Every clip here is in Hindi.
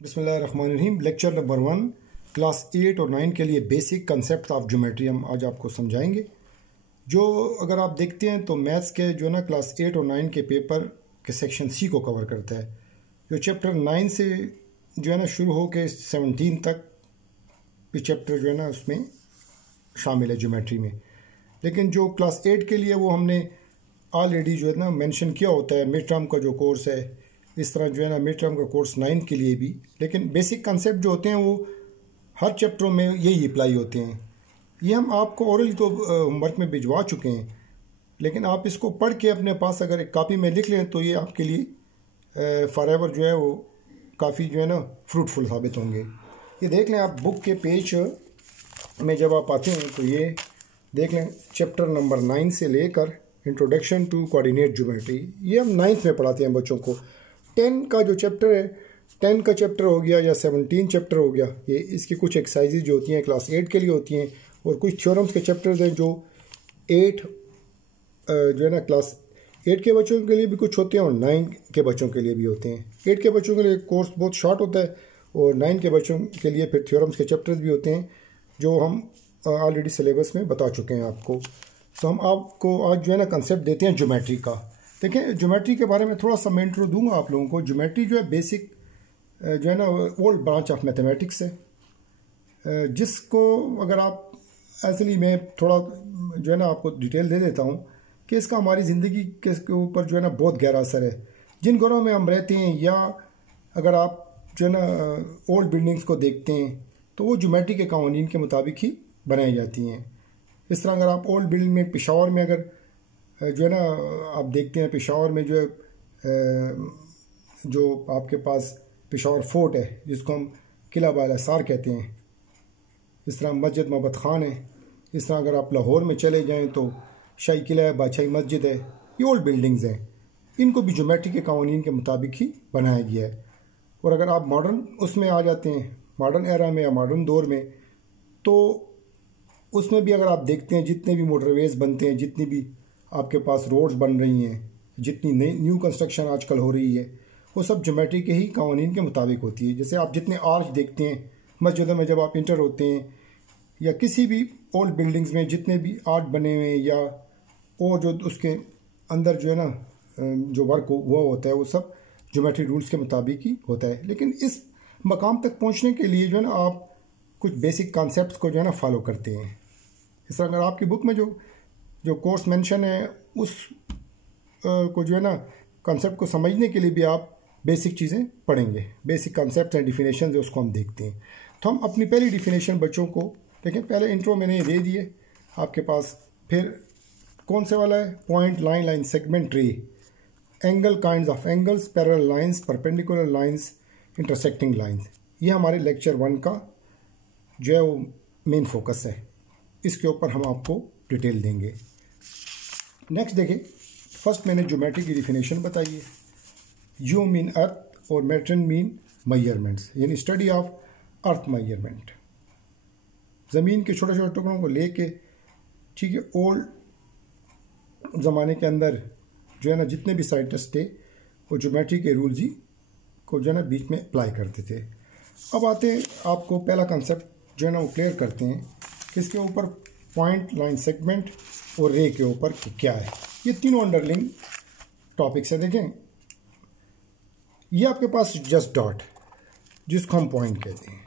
बिस्मिल्लाहिर्रहमानिर्रहीम। लेक्चर नंबर 1 क्लास 8 और 9 के लिए बेसिक कंसेप्ट ऑफ ज्योमेट्री हम आज आपको समझाएंगे। जो अगर आप देखते हैं तो मैथ्स के जो है ना क्लास 8 और 9 के पेपर के सेक्शन सी को कवर करता है। जो चैप्टर 9 से जो है ना शुरू हो के 17 तक भी चैप्टर जो है ना उसमें शामिल है ज्योमेट्री में। लेकिन जो क्लास 8 के लिए वो हमने ऑलरेडी जो है ना मेंशन किया होता है मिड टर्म का जो कोर्स है, इस तरह जो है ना मिड टर्म का कोर्स 9 के लिए भी। लेकिन बेसिक कंसेप्ट जो होते हैं वो हर चैप्टरों में यही अप्लाई होते हैं। ये हम आपको ओरल तो होमवर्क में भिजवा चुके हैं, लेकिन आप इसको पढ़ के अपने पास अगर एक कॉपी में लिख लें तो ये आपके लिए फॉर एवर जो है वो काफ़ी जो है ना फ्रूटफुल साबित होंगे। ये देख लें आप बुक के पेज में जब आप आते हैं तो ये देख लें चैप्टर नंबर 9 से लेकर इंट्रोडक्शन टू कोऑर्डिनेट ज्योमेट्री, ये हम 9th में पढ़ाते हैं बच्चों को। 10 का जो चैप्टर है, 10 का चैप्टर हो गया या 17 चैप्टर हो गया, ये इसकी कुछ एक्सरसाइजेज जो होती हैं क्लास 8 के लिए होती हैं, और कुछ थ्योरम्स के चैप्टर्स हैं जो 8 जो है ना क्लास 8 के बच्चों के लिए भी कुछ होते हैं और 9 के बच्चों के लिए भी होते हैं। 8 के बच्चों के लिए कोर्स बहुत शॉर्ट होता है और 9 के बच्चों के लिए फिर थ्योरम्स के चैप्टर्स भी होते हैं जो हम ऑलरेडी सिलेबस में बता चुके हैं आपको। तो हम आपको आज जो है ना कंसेप्ट देते हैं ज्योमेट्री का। देखें, ज्योमेट्री के बारे में थोड़ा सा मैं इंट्रो दूंगा आप लोगों को। ज्योमेट्री जो है बेसिक जो है ना ओल्ड ब्रांच ऑफ मैथमेटिक्स है, जिसको अगर आप असली मैं थोड़ा जो है ना आपको डिटेल दे देता हूँ कि इसका हमारी ज़िंदगी के ऊपर जो है ना बहुत गहरा असर है। जिन घरों में हम रहते हैं या अगर आप जो है ना ओल्ड बिल्डिंग्स को देखते हैं तो वो ज्योमेट्री के कानून के मुताबिक ही बनाई जाती हैं। इस तरह अगर आप ओल्ड बिल्डिंग में पेशावर में अगर जो है ना आप देखते हैं पेशावर में जो है जो आपके पास पेशावर फोर्ट है जिसको हम किला बालासार कहते हैं, इस तरह मस्जिद मोहब्बत खान है। इस तरह अगर आप लाहौर में चले जाएं तो शाही किला है, बादशाही मस्जिद है, ये ओल्ड बिल्डिंग्स हैं। इनको भी ज्योमेट्री के कानून के मुताबिक ही बनाया गया है। और अगर आप मॉडर्न उसमें आ जाते हैं, मॉडर्न एरा में या मॉडर्न दौर में, तो उसमें भी अगर आप देखते हैं जितने भी मोटरवेज बनते हैं, जितनी भी आपके पास रोड्स बन रही हैं, जितनी नई न्यू कंस्ट्रक्शन आजकल हो रही है, वो सब ज्योमेट्री के ही कानून के मुताबिक होती है। जैसे आप जितने आर्च देखते हैं मस्जिदों में जब आप इंटर होते हैं या किसी भी ओल्ड बिल्डिंग्स में जितने भी आर्ट बने हुए हैं या वो जो उसके अंदर जो है ना जो वर्क हुआ होता है वो सब ज्योमेट्री रूल्स के मुताबिक ही होता है। लेकिन इस मकाम तक पहुँचने के लिए जो है ना आप कुछ बेसिक कॉन्सेप्ट्स को जो है ना फॉलो करते हैं। इस तरह अगर आपकी बुक में जो कोर्स मेंशन है उस को जो है ना कॉन्सेप्ट को समझने के लिए भी आप बेसिक चीज़ें पढ़ेंगे। बेसिक कॉन्सेप्ट एंड डिफिनेशन है उसको हम देखते हैं। तो हम अपनी पहली डिफिनेशन बच्चों को देखें। पहले इंट्रो मैंने दे दिए आपके पास। फिर कौन से वाला है? पॉइंट, लाइन, लाइन सेगमेंट, रे, angle, kinds of angles, parallel lines, perpendicular lines, intersecting lines. ये हमारे लेक्चर 1 का जो है वो मेन फोकस है। इसके ऊपर हम आपको डिटेल देंगे। नेक्स्ट देखें, फर्स्ट मैंने ज्योमेट्री की डिफिनेशन बताई है। जियो मीन अर्थ और मेट्रन मीन मेजरमेंट्स, यानी स्टडी ऑफ अर्थ मेजरमेंट। ज़मीन के छोटे छोटे टुकड़ों को लेके, ठीक है, ओल्ड ज़माने के अंदर जो है ना जितने भी साइंटिस्ट थे वो ज्योमेट्री के रूल्स ही को जो है ना बीच में अप्लाई करते थे। अब आते हैं आपको पहला कंसेप्ट जो है ना वो क्लियर करते हैं कि इसके ऊपर पॉइंट, लाइन, सेगमेंट और रे के ऊपर क्या है। ये तीनों अंडरलिंग टॉपिक्स हैं। देखें, ये आपके पास जस्ट डॉट जिसको हम पॉइंट कहते हैं,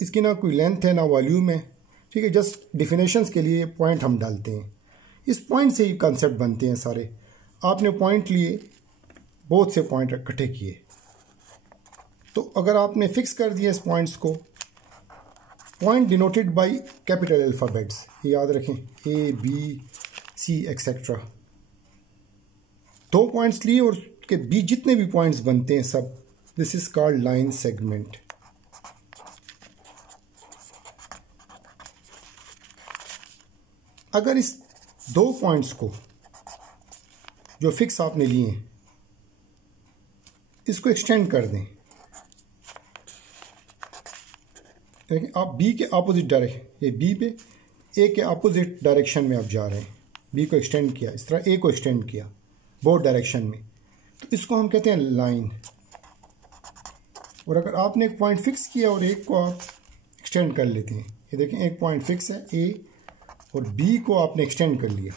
इसकी ना कोई लेंथ है ना वॉल्यूम है, ठीक है। जस्ट डिफिनेशंस के लिए पॉइंट हम डालते हैं। इस पॉइंट से ही कंसेप्ट बनते हैं सारे। आपने पॉइंट लिए, बहुत से पॉइंट इकट्ठे किए, तो अगर आपने फिक्स कर दिया इस पॉइंट्स को, point denoted by capital alphabets, याद रखें, ए, बी, सी एक्सेट्रा। 2 पॉइंट्स लिए और उसके बीच जितने भी पॉइंट्स बनते हैं सब, this is called line segment. अगर इस 2 पॉइंट्स को जो फिक्स आपने लिए हैं इसको एक्सटेंड कर दें, आप बी के अपोजिट डायरेक्शन, ये बी पे ए के अपोजिट डायरेक्शन में आप जा रहे हैं, बी को एक्सटेंड किया, इस तरह ए को एक्सटेंड किया बोथ डायरेक्शन में, तो इसको हम कहते हैं लाइन। और अगर आपने एक पॉइंट फिक्स किया और एक को आप एक्सटेंड कर लेते हैं, ये देखें एक पॉइंट फिक्स है ए और बी को आपने एक्सटेंड कर लिया,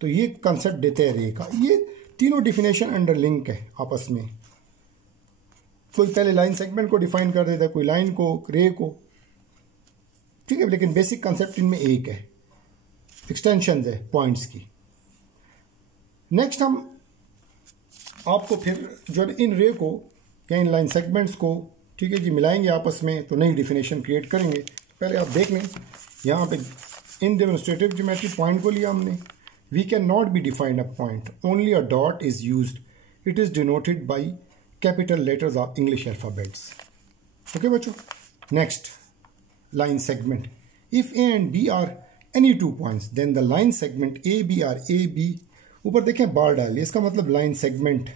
तो ये कंसेप्ट देते हैं रे का। ये तीनों डिफिनेशन अंडर लिंक है आपस में। कोई पहले लाइन सेगमेंट को डिफाइन कर देता है, कोई लाइन को, रे को, ठीक है, लेकिन बेसिक कंसेप्ट इनमें एक है, एक्सटेंशन है पॉइंट्स की। नेक्स्ट हम आपको फिर जो इन रे को या इन लाइन सेगमेंट्स को, ठीक है जी, मिलाएंगे आपस में तो नई डिफिनेशन क्रिएट करेंगे। पहले आप देख लें यहाँ पे इन डेमोन्स्ट्रेटिव ज्योमेट्री पॉइंट को लिया हमने। We can not be defined a point, only a dot is used, it is denoted by capital letters of English alphabets. Okay बच्चों, next line segment. If A and B are any two points, then the line segment AB or AB, ऊपर देखें बार डालिए, इसका मतलब line segment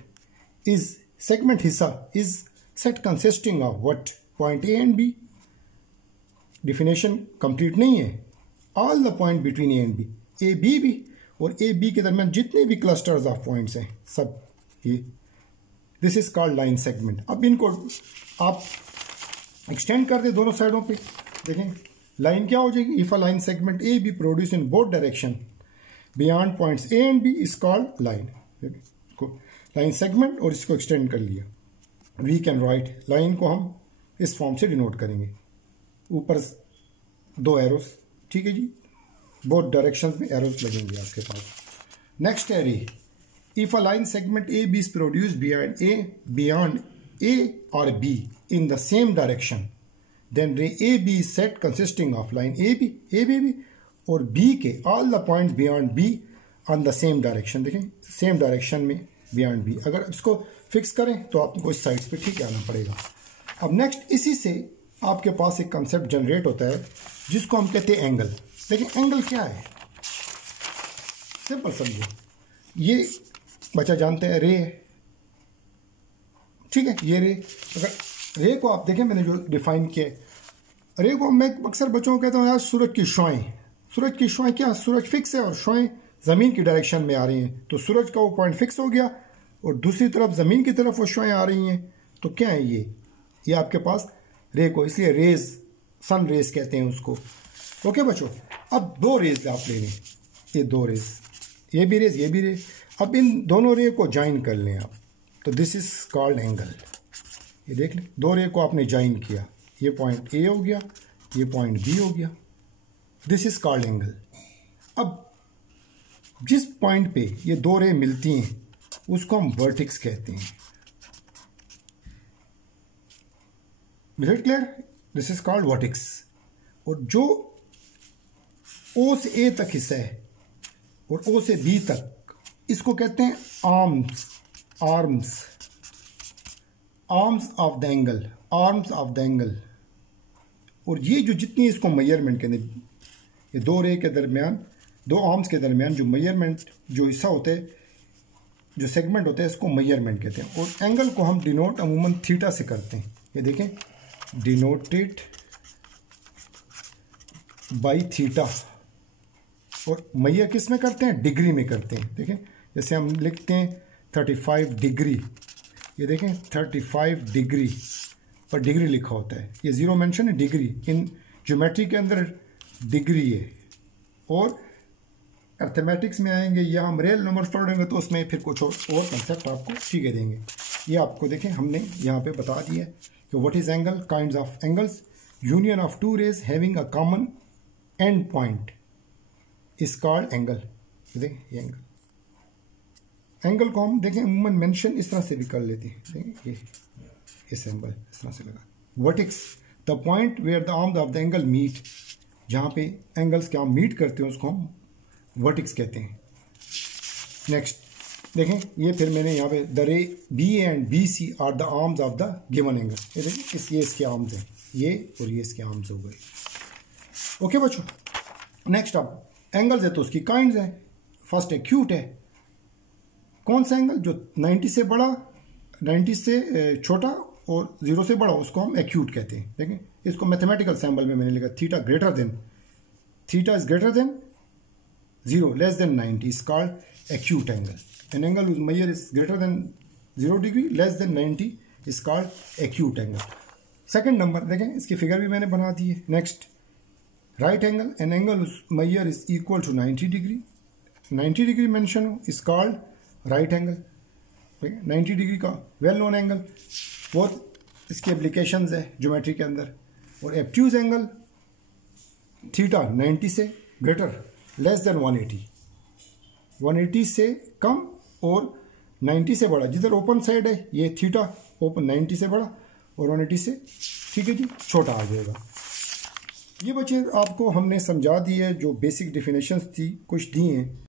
is, segment हिस्सा is set consisting of what? Point A and B. Definition complete नहीं है। All the point between A and B, A B भी और A B के दरमियान जितने भी clusters of points हैं सब ये, this is called line segment। अब इनको आप एक्सटेंड कर दें दोनों साइडों पे, देखें लाइन क्या हो जाएगी? If a line segment A B produce in both direction beyond points A and B is called line. इसको लाइन सेगमेंट और इसको एक्सटेंड कर लिया। वी कैन राइट, लाइन को हम इस फॉर्म से डिनोट करेंगे, ऊपर दो एरोस, ठीक है जी, बोथ डायरेक्शंस में एरोस लगेंगे आपके पास। नेक्स्ट है ray. If a line segment A B is produce beyond A और B in the same direction, then ray AB is set consisting of line AB, ABB और B के all the points beyond B on the same direction। देखें सेम डायरेक्शन में beyond B। अगर इसको फिक्स करें तो आपको इस साइड पे ठीक आना पड़ेगा। अब नेक्स्ट इसी से आपके पास एक कंसेप्ट जनरेट होता है जिसको हम कहते हैं एंगल। देखें एंगल क्या है, सिंपल समझो, ये बच्चा जानते हैं रे है, ठीक है, ये रे। अगर रे को आप देखें मैंने जो डिफाइन किया, रे को मैं अक्सर बच्चों को कहता हूँ यार सूरज की शुआएं, सूरज की शुआएं क्या, सूरज फिक्स है और शुआएं ज़मीन की डायरेक्शन में आ रही हैं, तो सूरज का वो पॉइंट फिक्स हो गया और दूसरी तरफ ज़मीन की तरफ वो शुआएं आ रही हैं, तो क्या है ये आपके पास रे को, इसलिए रेज, सन रेज कहते हैं उसको। ओके बच्चों, अब दो रेज आप ले लें, ये दो रेज, ये भी रेज, ये भी रेज। अब इन दोनों रे को ज्वाइन कर लें आप, तो दिस इज कॉल्ड एंगल। ये देख लें, दो रे को आपने ज्वाइन किया, ये पॉइंट ए हो गया, ये पॉइंट बी हो गया, दिस इज कॉल्ड एंगल। अब जिस पॉइंट पे ये दो रे मिलती हैं उसको हम वर्टेक्स कहते हैं। Is it clear? This is called vertex. और जो ओ से ए तक हिस्सा है और ओ से बी तक, इसको कहते हैं arms, arms, arms of the angle, arms of the angle. और ये जो जितनी इसको मेजरमेंट कहते हैं, ये दो रे के दरमियान, दो आर्म्स के दरमियान जो मेजरमेंट, जो हिस्सा होता है, जो सेगमेंट होता है, इसको मेजरमेंट कहते हैं। और एंगल को हम डिनोट अमूमन थीटा से करते हैं। ये देखें, डिनोटेड बाय थीटा। और मैयर किस में करते हैं? डिग्री में करते हैं। देखें, जैसे हम लिखते हैं 35 डिग्री, ये देखें 35 डिग्री पर डिग्री लिखा होता है, ये जीरो मेंशन है, डिग्री इन ज्योमेट्री के अंदर डिग्री है। और अर्थमेटिक्स में आएंगे या हम रियल नंबर पढ़ेंगे तो उसमें फिर कुछ और कंसेप्ट आपको ठीक है देंगे। ये आपको देखें हमने यहाँ पे बता दिया कि what is angle, kinds of angles, union of two rays having a common end point is called angle. देखें ये एंगल, एंगल को हम देखें अमूमन मेंशन इस तरह से भी कर लेते हैं। देखें ये सिंबल इस तरह से लगा, vertex the point where the arms of the angle meet, जहाँ पे एंगल्स क्या मीट करते हैं उसको हम वर्टेक्स कहते हैं। नेक्स्ट देखें, ये फिर मैंने यहाँ पे the ray B and B C are the arms of the given angle. ये देखें, ये इसके आर्म्स हैं, ये और ये इसके आर्म्स हो गए। ओके बच्चों, नेक्स्ट अब एंगल्स है तो उसकी काइंड्स है। फर्स्ट एक्यूट है, कौन सा एंगल जो 90 से बड़ा, 90 से छोटा और 0 से बड़ा, उसको हम एक्यूट कहते हैं। देखें, इसको मैथमेटिकल सिंबल में मैंने लिखा theta greater than, theta is greater than 0 less than 90 is called acute angle. an angle whose measure is greater than 0 degree less than 90 is called acute angle. Second number देखें, इसकी फिगर भी मैंने बना दी है. Next, right angle, an angle whose measure is equal to 90 degree, 90 degree mention हो is called right angle. 90 degree का वेल नोन एंगल, बहुत इसकी एप्लीकेशंस है ज्योमेट्री के अंदर. और एब्ट्यूज एंगल थीटा 90 से ग्रेटर लेस देन 180, 180 से कम और 90 से बड़ा. जिधर ओपन साइड है ये थीटा ओपन 90 से बड़ा और 180 से, ठीक है जी, छोटा आ जाएगा. ये बच्चे आपको हमने समझा दी है, जो बेसिक डेफिनेशंस थी कुछ दी हैं.